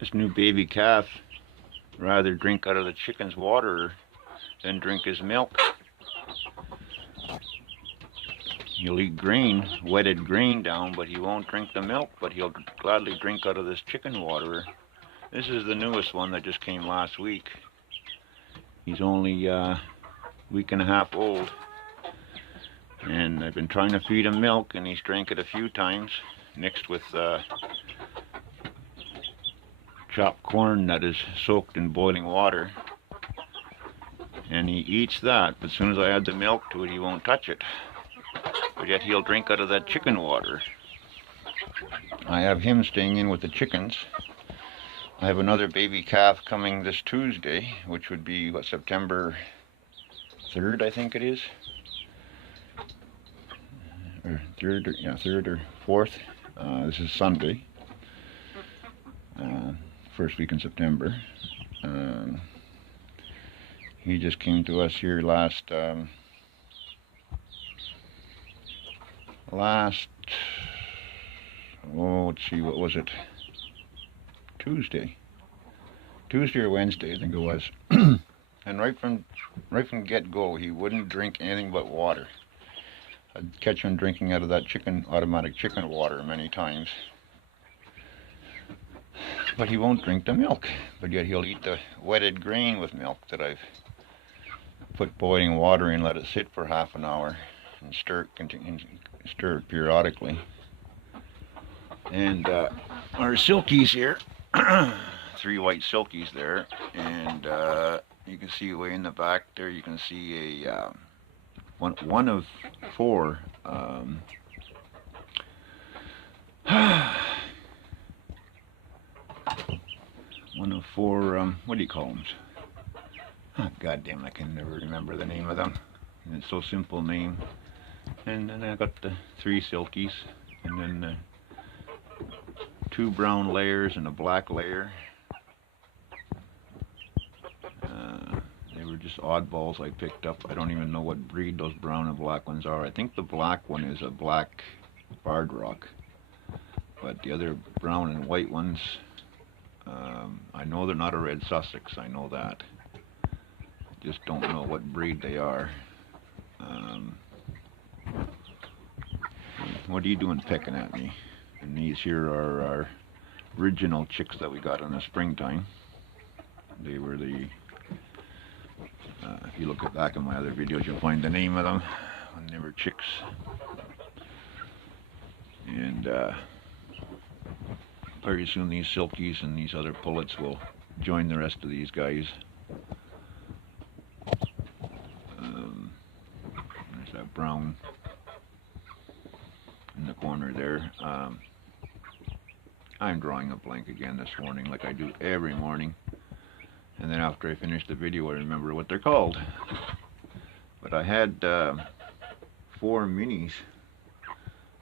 This new baby calf rather drink out of the chicken's water than drink his milk. He'll eat grain, wetted grain down, but he won't drink the milk, but he'll gladly drink out of this chicken water. This is the newest one that just came last week. He's only a week and a half old. And I've been trying to feed him milk, and he's drank it a few times, mixed with chopped corn that is soaked in boiling water. And he eats that, but as soon as I add the milk to it, he won't touch it. But yet he'll drink out of that chicken water. I have him staying in with the chickens. I have another baby calf coming this Tuesday, which would be, what, September 3rd, I think it is? Or 3rd, or, yeah, 3rd or 4th. This is Sunday. First week in September. He just came to us here last let's see, what was it? Tuesday or Wednesday, I think it was. And right from get-go, he wouldn't drink anything but water. I'd catch him drinking out of that automatic chicken water many times. But he won't drink the milk. But yet he'll eat the wetted grain with milk that I've put boiling water in, let it sit for half an hour, and stir it periodically. And our silkies here, 3 white silkies there, and you can see way in the back there, you can see a one of 4 one of 4 what do you call them? Oh, God damn, I can never remember the name of them. And it's so simple name. And then I got the 3 silkies, and then 2 brown layers and a black layer. They were just oddballs I picked up. I don't even know what breed those brown and black ones are. I think the black one is a black barred rock, but the other brown and white ones, I know they're not a red Sussex, I know that. Just don't know what breed they are. What are you doing pecking at me? And these here are our original chicks that we got in the springtime. They were the, if you look back in my other videos, you'll find the name of them when they were chicks. And very soon these silkies and these other pullets will join the rest of these guys. There's that brown in the corner there. I'm drawing a blank again this morning, like I do every morning. And then after I finish the video, I remember what they're called. But I had 4 minis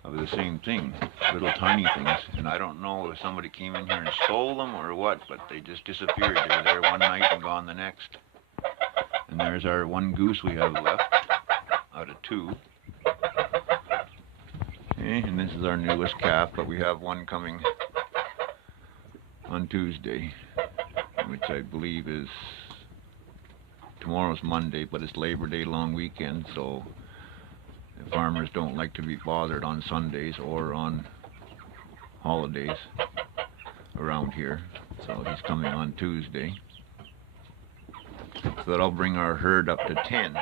of the same thing, little tiny things. And I don't know if somebody came in here and stole them or what, but they just disappeared. They were there one night and gone the next. And there's our 1 goose we have left out of 2. Okay, and this is our newest calf, but we have one coming on Tuesday, which I believe is, tomorrow's Monday, but it's Labor Day long weekend, so the farmers don't like to be bothered on Sundays or on holidays around here. So he's coming on Tuesday. So that'll bring our herd up to 10.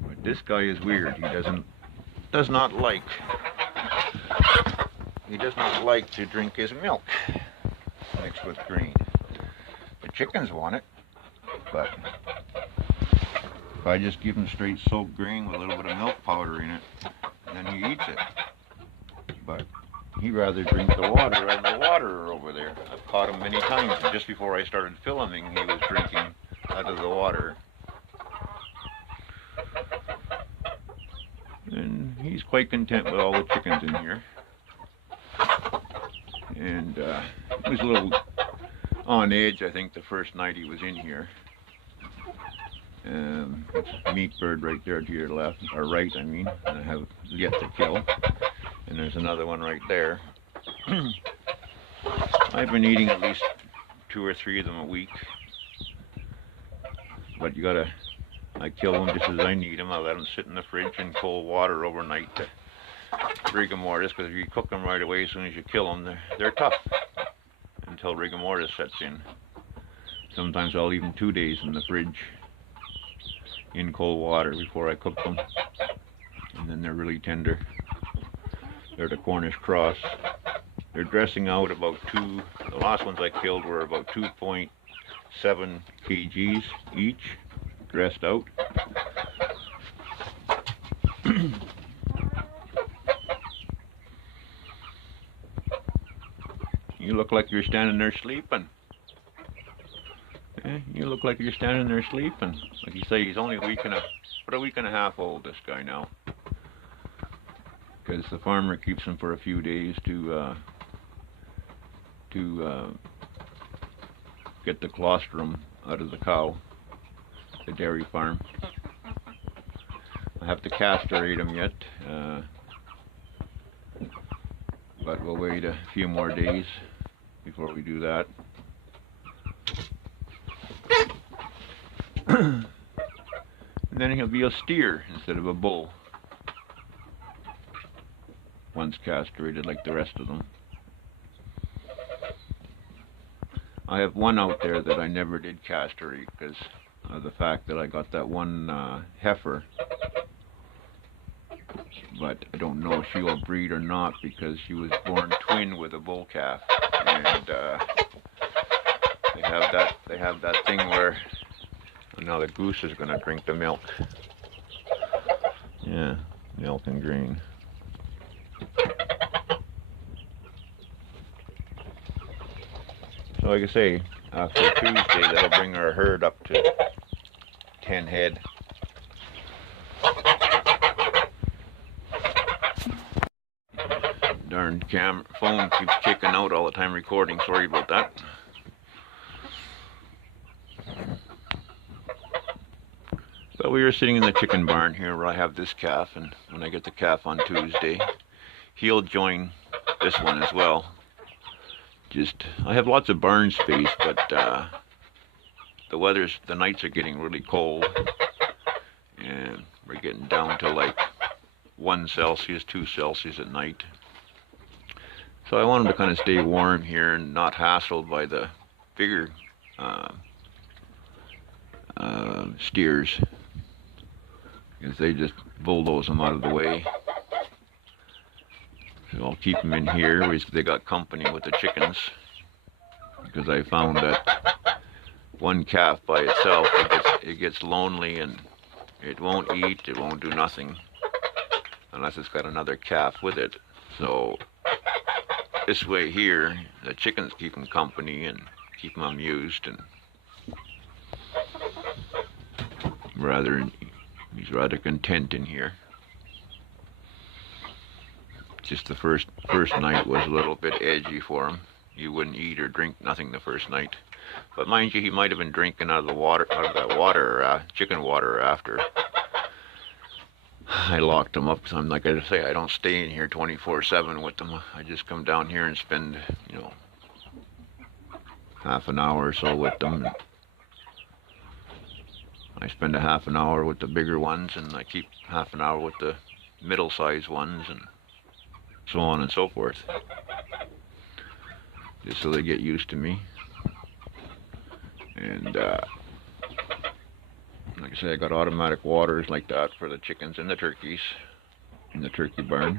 But this guy is weird. He does not like to drink his milk mixed with grain. The chickens want it, but if I just give him straight soaked grain with a little bit of milk powder in it, then he eats it. But he'd rather drink the water out of the water over there. I've caught him many times, and just before I started filming, he was drinking out of the water. And he's quite content with all the chickens in here. And he was a little on edge, I think, the first night he was in here. It's a meat bird right there to your left, or right, I mean, and I have yet to kill. And there's another one right there. I've been eating at least 2 or 3 of them a week. But I kill them just as I need them. I let them sit in the fridge in cold water overnight to rigor mortis, because if you cook them right away as soon as you kill them, they're tough until rigor mortis sets in. Sometimes I'll leave them 2 days in the fridge in cold water before I cook them, and then they're really tender. They're the Cornish cross. They're dressing out about the last ones I killed were about 2.7 kgs each, dressed out. You look like you're standing there sleeping. You look like you're standing there sleeping. Like you say, he's only a week and a half old, this guy now. Because the farmer keeps him for a few days to get the colostrum out of the cow, the dairy farm. I have to castrate him yet, but we'll wait a few more days before we do that. And then he'll be a steer instead of a bull once castrated like the rest of them. I have one out there that I never did castrate because of the fact that I got that one heifer, but I don't know if she will breed or not because she was born twin with a bull calf, and they have that thing where now the goose is going to drink the milk. Yeah, milk and grain. So like I say, after Tuesday, that'll bring our herd up to 10 head. Darn phone keeps kicking out all the time recording. Sorry about that. But we were sitting in the chicken barn here where I have this calf, and when I get the calf on Tuesday, he'll join this one as well. I have lots of barn space, but the nights are getting really cold, and we're getting down to like 1 Celsius, 2 Celsius at night. So I want them to kind of stay warm here and not hassled by the bigger steers, because they just bulldoze them out of the way. So I'll keep them in here. They got company with the chickens, because I found that one calf by itself, it gets lonely and it won't eat, it won't do nothing unless it's got another calf with it. So this way here, the chickens keep them company and keep them amused, and he's rather content in here. Just the first night was a little bit edgy for him. He wouldn't eat or drink nothing the first night. But mind you, he might have been drinking out of that water, chicken water after. I locked him up, so I'm like I say, I don't stay in here 24/7 with them. I just come down here and spend, half an hour or so with them. I spend a half an hour with the bigger ones, and I keep half an hour with the middle-sized ones, and so on and so forth, just so they get used to me. And like I say, I got automatic waters like that for the chickens and the turkeys in the turkey barn,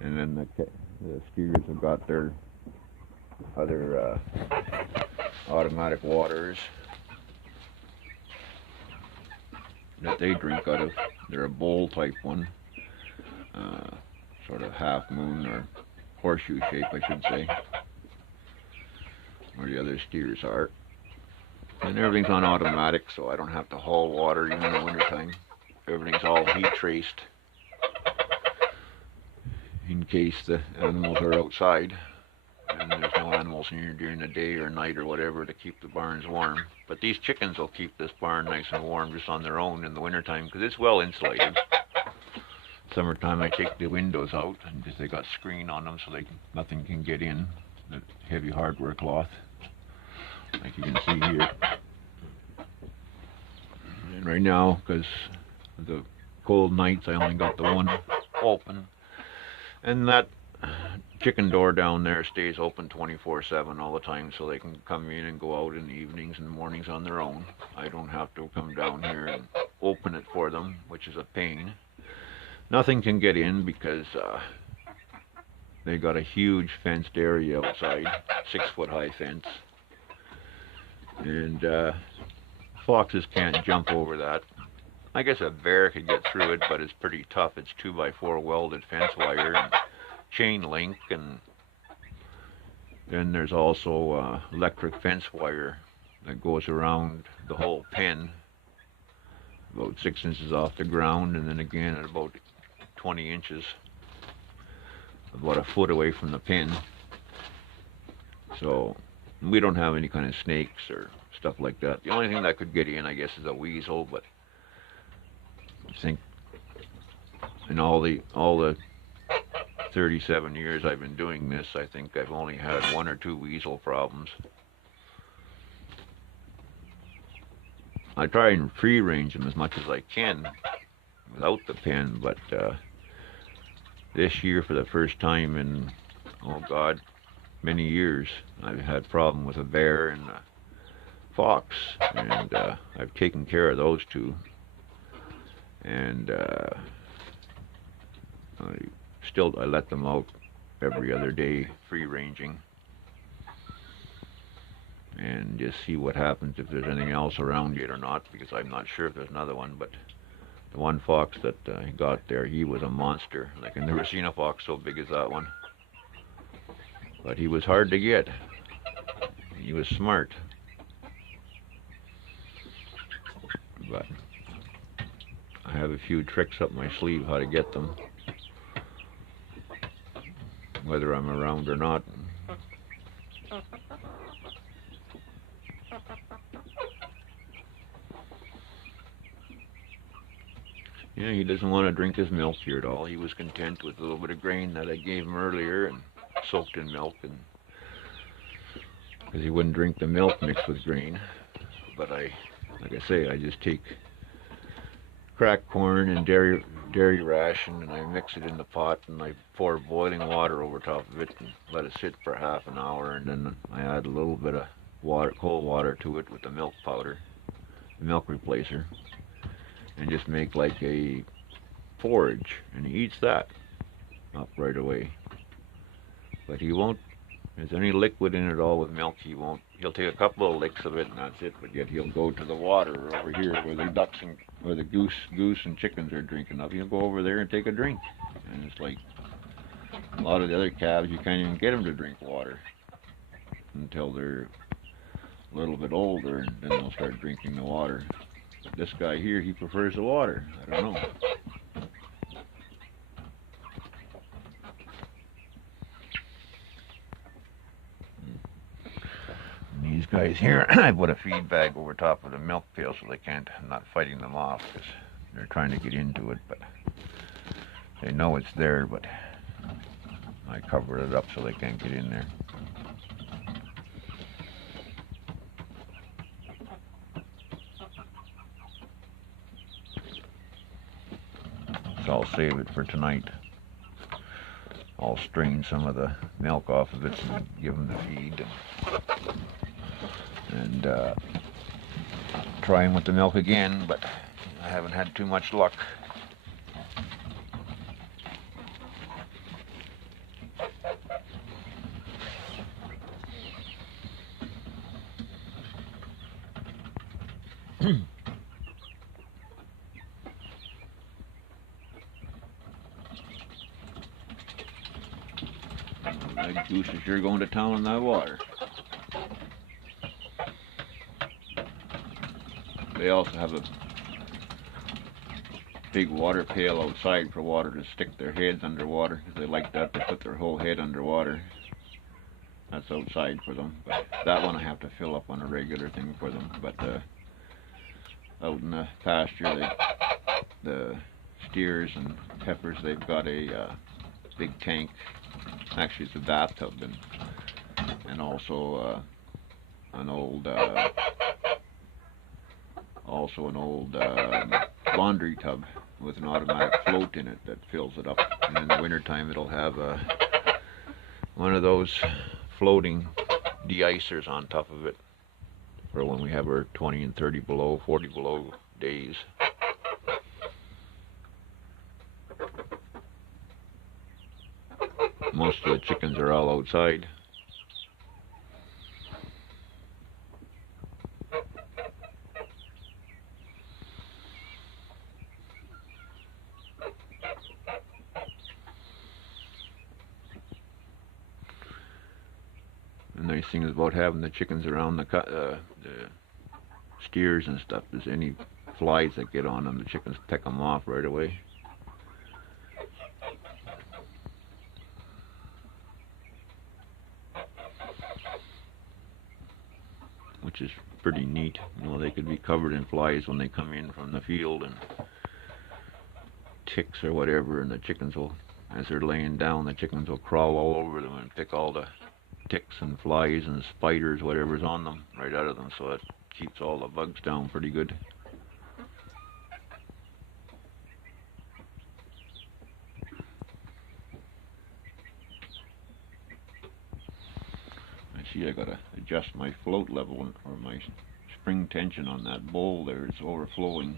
and then the steers have got their other automatic waters that they drink out of. They're a bowl type one, sort of half moon or horseshoe shape, I should say, where the other steers are. And everything's on automatic, so I don't have to haul water even in the wintertime. Everything's all heat traced in case the animals are outside, and there's no animals in here during the day or night or whatever to keep the barns warm. But these chickens will keep this barn nice and warm just on their own in the wintertime, because it's well insulated. summertime I take the windows out and just they got screen on them so nothing can get in. The heavy hardware cloth, like you can see here. And right now, because of the cold nights, I only got the one open. And that chicken door down there stays open 24/7 all the time, so they can come in and go out in the evenings and mornings on their own. I don't have to come down here and open it for them, which is a pain. Nothing can get in because they got a huge fenced area outside, 6-foot high fence. And foxes can't jump over that. I guess a bear could get through it, but it's pretty tough. It's 2x4 welded fence wire and chain link, and then there's also electric fence wire that goes around the whole pen, about 6 inches off the ground, and then again at about 20 inches, about a foot away from the pen. So we don't have any kind of snakes or stuff like that. The only thing that could get in, I guess, is a weasel, but I think in all the 37 years I've been doing this, I think I've only had 1 or 2 weasel problems. I try and free range them as much as I can without the pen, but this year for the first time in, oh God, many years, I've had problem with a bear and a fox, and I've taken care of those 2. And I let them out every other day, free ranging, and just see what happens if there's anything else around yet or not, because I'm not sure if there's another one. But the one fox that I got there, he was a monster. Like, I've never seen a fox so big as that one. But he was hard to get. He was smart. But I have a few tricks up my sleeve how to get them, whether I'm around or not. Yeah, he doesn't want to drink his milk here at all. He was content with a little bit of grain that I gave him earlier and soaked in milk, and because he wouldn't drink the milk mixed with grain. But like I say, I just take cracked corn and dairy ration, and I mix it in the pot, and I pour boiling water over top of it and let it sit for half an hour, and then I add a little bit of water, cold water to it with the milk powder, the milk replacer, and just make like a porridge, and he eats that up right away. But he won't, if there's any liquid in it at all with milk, he'll take a couple of licks of it and that's it, but yet he'll go to the water over here where the ducks and where the goose and chickens are drinking up. He'll go over there and take a drink. And it's like a lot of the other calves, you can't even get them to drink water until they're a little bit older, and then they'll start drinking the water. But this guy here, he prefers the water. I don't know. These guys here, I put a feed bag over top of the milk pail so they can't, I'm not fighting them off because they're trying to get into it, but they know it's there, but I covered it up so they can't get in there. So I'll save it for tonight. I'll strain some of the milk off of it and give them the feed. And try him with the milk again, but I haven't had too much luck. That goose is sure going to town on that water. They also have a big water pail outside for water to stick their heads underwater, because they like that. They put their whole head underwater. That's outside for them. But that one I have to fill up on a regular thing for them. But out in the pasture, the steers and heifers, they've got a big tank. Actually, it's a bathtub, and also an old laundry tub with an automatic float in it that fills it up. And in the wintertime, it'll have one of those floating de-icers on top of it for when we have our 20 and 30 below, 40 below days. Most of the chickens are all outside. The nice thing about having the chickens around the steers and stuff is any flies that get on them, the chickens pick them off right away. Which is pretty neat. You know, they could be covered in flies when they come in from the field, and ticks or whatever, and the chickens will, as they're laying down, the chickens will crawl all over them and pick all the ticks and flies and spiders, whatever's on them, right out of them, so it keeps all the bugs down pretty good. I see I gotta adjust my float level or my spring tension on that bowl there. It's overflowing.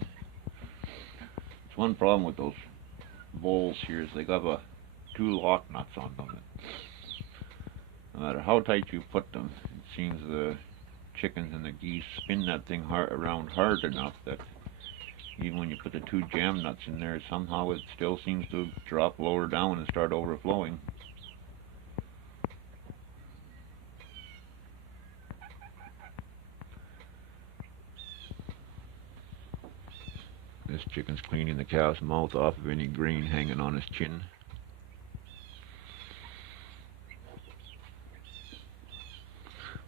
It's one problem with those bowls here is they got two lock nuts on them. No matter how tight you put them, it seems the chickens and the geese spin that thing around hard enough that even when you put the two jam nuts in there, somehow it still seems to drop lower down and start overflowing. This chicken's cleaning the cow's mouth off of any grain hanging on his chin.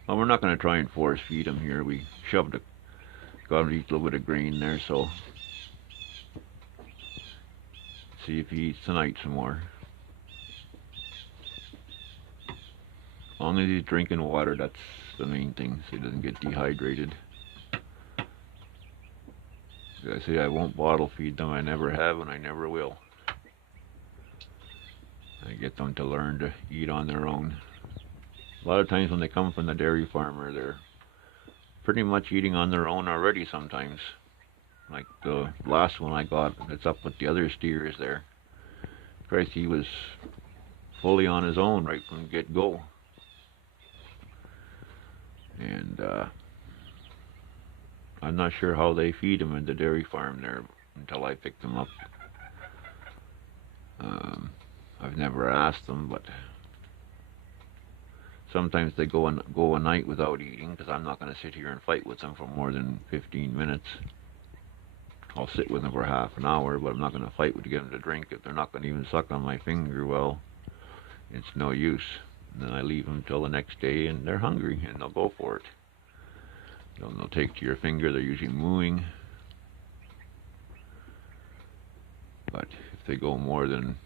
Well, we're not going to try and force feed him here. We got him to eat a little bit of grain there, so see if he eats tonight some more. As long as he's drinking water, that's the main thing, so he doesn't get dehydrated. As I say, I won't bottle feed them. I never have, and I never will. I get them to learn to eat on their own. A lot of times when they come from the dairy farmer, they're pretty much eating on their own already sometimes. Like the last one I got that's up with the other steers there. Christ, he was fully on his own right from get-go. And I'm not sure how they feed him in the dairy farm there until I picked them up. I've never asked them, but sometimes they go a night without eating, because I'm not going to sit here and fight with them for more than 15 minutes. I'll sit with them for half an hour, but I'm not going to fight to get them to drink. If they're not going to even suck on my finger, well, it's no use. And then I leave them till the next day, and they're hungry, and they'll go for it. They'll take to your finger. They're usually mooing. But if they go more than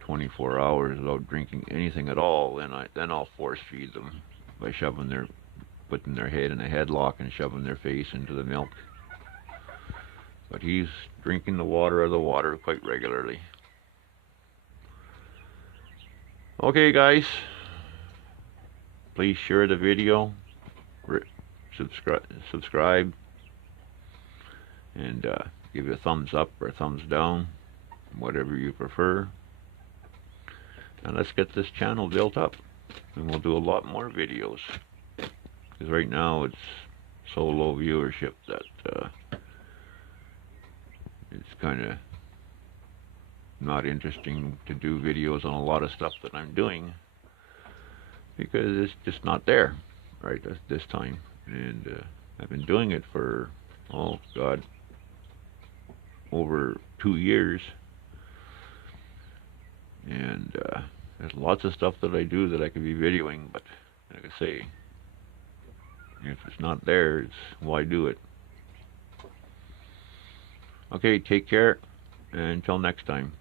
24 hours without drinking anything at all, then I'll force feed them by putting their head in a headlock and shoving their face into the milk. But he's drinking the water quite regularly. Okay, guys, please share the video, subscribe, and give it a thumbs up or a thumbs down, whatever you prefer. And let's get this channel built up, and we'll do a lot more videos, because right now it's so low viewership that it's kind of not interesting to do videos on a lot of stuff that I'm doing, because it's just not there right at this time. And I've been doing it for, oh God, over 2 years. And there's lots of stuff that I do that I could be videoing, but like I say, if it's not there, it's why do it? Okay, take care, and until next time.